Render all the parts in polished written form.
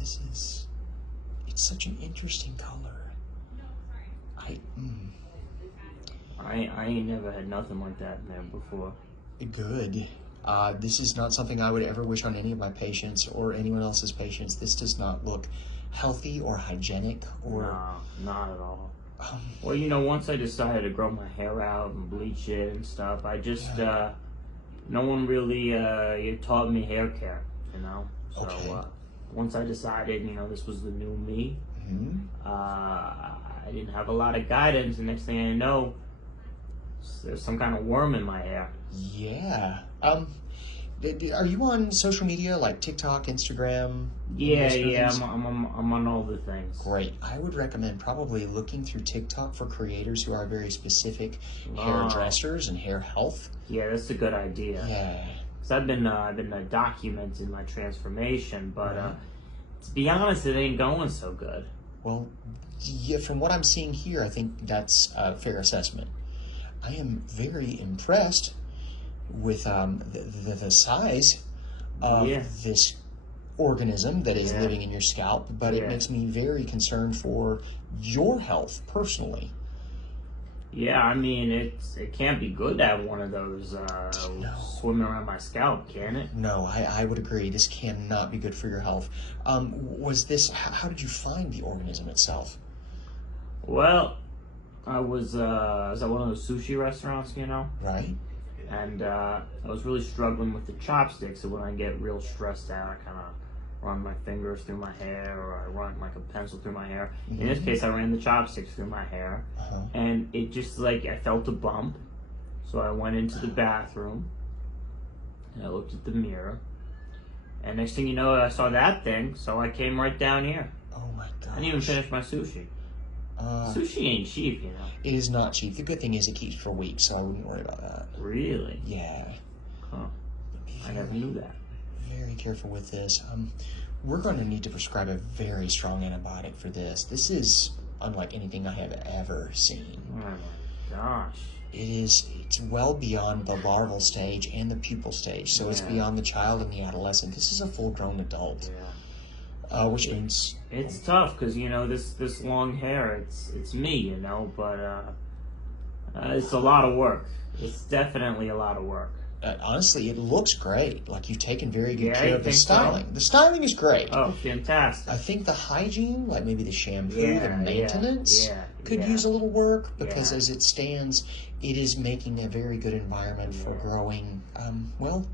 it's such an interesting color. I, I ain't never had nothing like that in there before. Good. This is not something I would ever wish on any of my patients or anyone else's patients. This does not look healthy or hygienic or... No, not at all. Well, you know, once I decided to grow my hair out and bleach it and stuff, I just, no one really taught me hair care, you know? So, Okay. Once I decided, you know, this was the new me, I didn't have a lot of guidance, and next thing I know, there's some kind of worm in my hair. Yeah. Are you on social media like TikTok, Instagram? Yeah, I'm on all the things. Great. I would recommend probably looking through TikTok for creators who are very specific hairdressers and hair health. Yeah, that's a good idea. Yeah. Because I've been documenting my transformation, but to be honest, it ain't going so good. Well, yeah, from what I'm seeing here, I think that's a fair assessment. I am very impressed with the size of this organism that is living in your scalp, but it makes me very concerned for your health personally. Yeah, I mean, it can't be good to have one of those swimming around my scalp, can it? No, I would agree. This cannot be good for your health. How did you find the organism itself? Well, I was at one of those sushi restaurants, you know? Right. And I was really struggling with the chopsticks, so when I get real stressed out, I kind of run my fingers through my hair, or I run like a pencil through my hair. In this case, I ran the chopsticks through my hair, and it just like, I felt a bump, so I went into the bathroom, and I looked at the mirror, and next thing you know, I saw that thing, so I came right down here. Oh my god. I didn't even finish my sushi. Sushi ain't cheap, you know. It is not cheap. The good thing is it keeps for weeks, so I wouldn't worry about that. Really? Yeah. Huh. I never knew that. Very careful with this. We're going to need to prescribe a very strong antibiotic for this. This is unlike anything I have ever seen. Oh my gosh. It's well beyond the larval stage and the pupal stage, so it's beyond the child and the adolescent. This is a full-grown adult. Yeah. Which means it's tough because, you know, this long hair, it's me, you know, but it's a lot of work. It's definitely a lot of work. Honestly, it looks great. Like, you've taken very good care you of the think styling. so? The styling is great. Oh, fantastic. I think the hygiene, like maybe the shampoo, the maintenance could use a little work, because as it stands, it is making a very good environment for growing, well,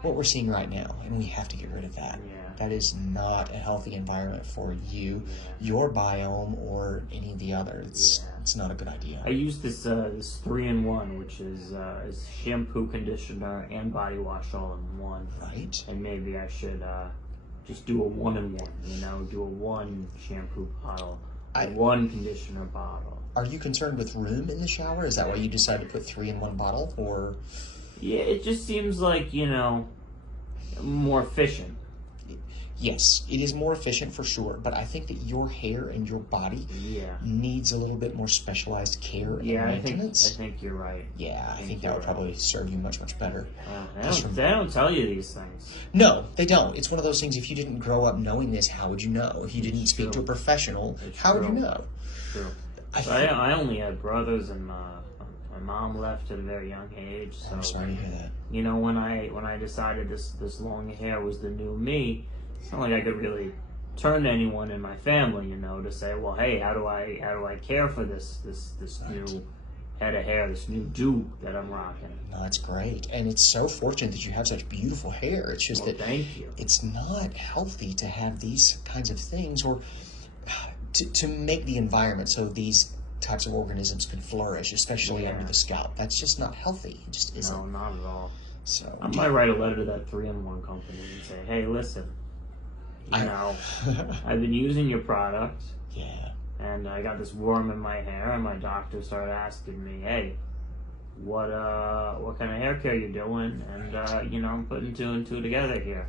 what we're seeing right now, and we have to get rid of that. That is not a healthy environment for you, your biome, or any of the others. It's not a good idea. I use this 3-in-1, which is shampoo, conditioner, and body wash all in one. Right. And maybe I should just do a 1-in-1. You know, do a 1 shampoo bottle, a 1 conditioner bottle. Are you concerned with room in the shower? Is that why you decided to put 3 in 1 bottle, or? Yeah, it just seems like, you know, more efficient. Yes, it is more efficient for sure, but I think that your hair and your body needs a little bit more specialized care and maintenance. I think you're right. Yeah, I think that would probably serve you much, much better. They don't tell you these things. No, they don't. It's one of those things, if you didn't grow up knowing this, how would you know? If you didn't speak to a professional, how would you know? True. I only had brothers, and my mom left at a very young age. So, I'm sorry to hear that. You know, when I decided this long hair was the new me, it's not like I could really turn to anyone in my family, you know, to say, well, hey, how do I care for this new head of hair, this new do that I'm rocking? No, that's great, and it's so fortunate that you have such beautiful hair. It's just that thank you. It's not healthy to have these kinds of things, or to make the environment so these types of organisms can flourish, especially under the scalp. That's just not healthy. It just isn't. No, not at all. So I might write a letter to that 3-in-1 company and say, hey, listen, you know, I've been using your product. Yeah. And I got this worm in my hair, and my doctor started asking me, hey, what kind of hair care you doing? And you know, I'm putting 2 and 2 together here.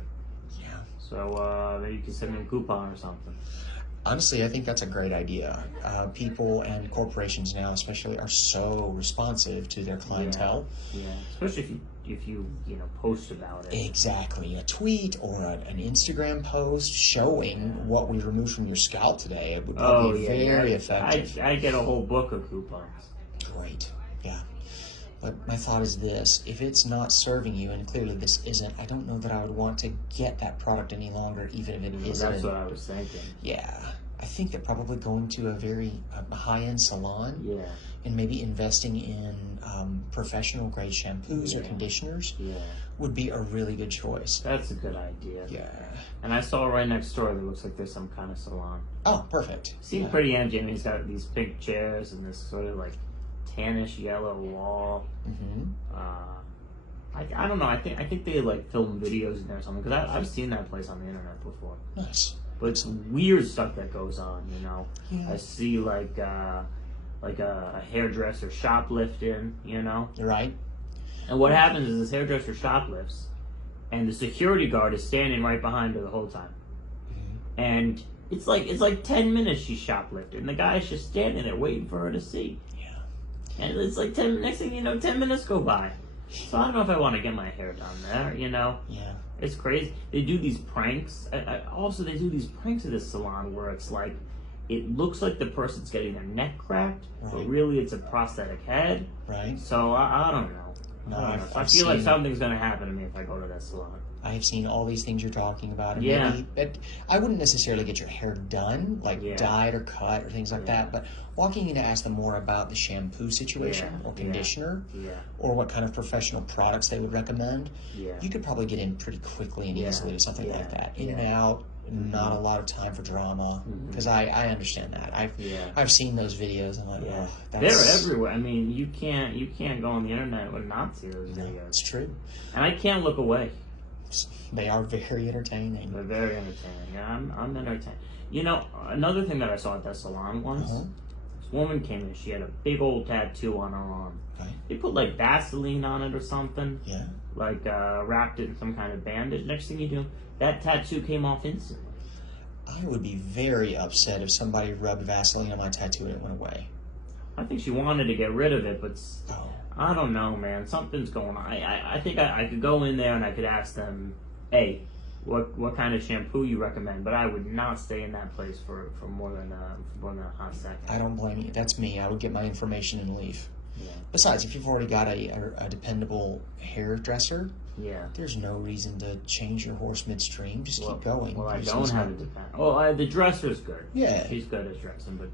Yeah. So maybe you can send me a coupon or something. Honestly, I think that's a great idea. People and corporations now, especially, are so responsive to their clientele. Yeah. Especially if you post about it. Exactly, a tweet or an Instagram post showing what we removed from your scalp today would probably be very effective. I get a whole book of coupons. Great, yeah. But my thought is this: if it's not serving you, and clearly this isn't, I don't know that I would want to get that product any longer, even if it isn't. That's what I was thinking. Yeah. I think that probably going to a very high-end salon and maybe investing in professional grade shampoos or conditioners would be a really good choice. That's a good idea. Yeah. And I saw right next door that looks like there's some kind of salon. Oh, perfect. Seems pretty empty. I mean, he's got these pink chairs and this sort of like tannish yellow wall. I don't know. I think they like film videos in there or something, because I've seen that place on the internet before. Nice. But it's weird stuff that goes on, Yeah. I see like a hairdresser shoplifting, Right. And what happens is this hairdresser shoplifts, and the security guard is standing right behind her the whole time. And it's like 10 minutes she's shoplifting, and the guy's just standing there waiting for her to see. Yeah. And it's like next thing you know, 10 minutes go by. So I don't know if I want to get my hair done there, Yeah. It's crazy. They do these pranks. Also, they do these pranks at this salon where it's like, it looks like the person's getting their neck cracked, but really it's a prosthetic head. Right. So I don't know. No, I feel like something's going to happen to me if I go to that salon. I have seen all these things you're talking about. And maybe, I wouldn't necessarily get your hair done, like dyed or cut or things like that, but walking in to ask them more about the shampoo situation or conditioner or what kind of professional products they would recommend, you could probably get in pretty quickly and easily to something like that. In and out, not a lot of time for drama, because I understand that. I've seen those videos and they're everywhere. I mean, you can't go on the internet and not see those videos. It's true. And I can't look away. They are very entertaining. They're very entertaining. Yeah, I'm entertained. Another thing that I saw at that salon once, this woman came in, she had a big old tattoo on her arm. Right. They put like Vaseline on it or something. Yeah. Like wrapped it in some kind of bandage. Next thing you do, that tattoo came off instantly. I would be very upset if somebody rubbed Vaseline on my tattoo and it went away. I think she wanted to get rid of it, but I don't know, man. Something's going on. I think I could go in there and I could ask them, hey, what kind of shampoo you recommend? But I would not stay in that place for more than a hot second. I don't blame you. That's me. I would get my information and leave. Yeah. Besides, if you've already got a dependable hairdresser, there's no reason to change your horse midstream. Just keep going. Well, I don't have a depend. Oh, the dresser's good. Yeah. She's good at dressing, but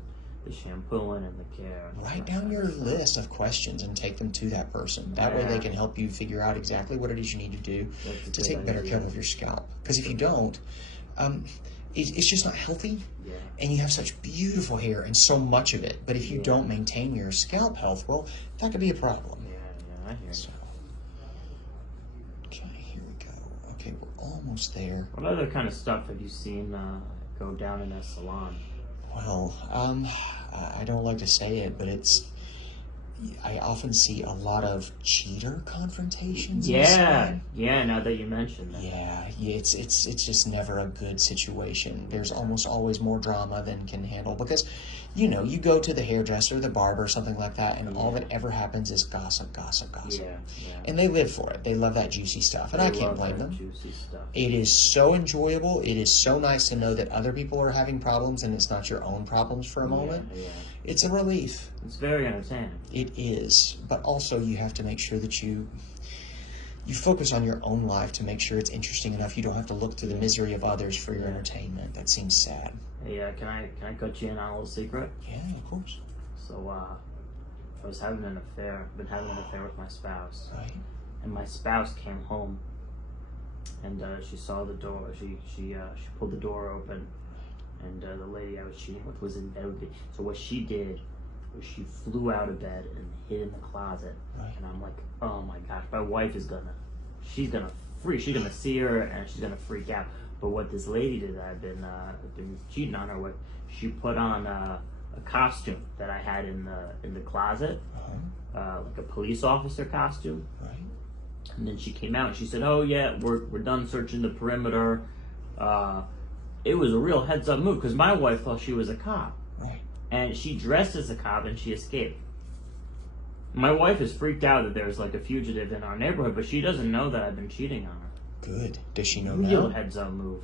the shampooing and the care. Write down your list of questions and take them to that person. That way they can help you figure out exactly what it is you need to do to take better care of your scalp. Because if you don't, it's just not healthy. Yeah. And you have such beautiful hair and so much of it. But if you don't maintain your scalp health, well, that could be a problem. Yeah, I hear you. So, okay, here we go. Okay, we're almost there. What other kind of stuff have you seen go down in that salon? Well, I don't like to say it, but I often see a lot of cheater confrontations. Yeah, now that you mention that. Yeah, it's just never a good situation. There's almost always more drama than can handle, because, you go to the hairdresser, the barber, something like that, and all that ever happens is gossip. Yeah. And they live for it. They love that juicy stuff, and I can't blame them. Juicy stuff. It is so enjoyable. It is so nice to know that other people are having problems and it's not your own problems for a moment. Yeah. It's a relief. It's very entertaining. It is, but also you have to make sure that you focus on your own life to make sure it's interesting enough. You don't have to look to the misery of others for your entertainment. That seems sad. Hey, can I cut you in on a little secret? Yeah, of course. So, I was having an affair. Been having an affair with my spouse. Right. And my spouse came home, and she saw the door. She pulled the door open, and the lady I was cheating with was in bed with me. So what she did was she flew out of bed and hid in the closet. Right. And I'm like, oh my gosh, my wife is she's gonna see her and she's gonna freak out. But what this lady did that I've been cheating on her with, she put on a costume that I had in the closet, like a police officer costume. Right. And then she came out and she said, oh yeah, we're done searching the perimeter. it was a real heads up move because my wife thought she was a cop. Right. And she dressed as a cop and she escaped. My wife is freaked out that there's like a fugitive in our neighborhood, but she doesn't know that I've been cheating on her. Good. Does she know Real now? heads up move.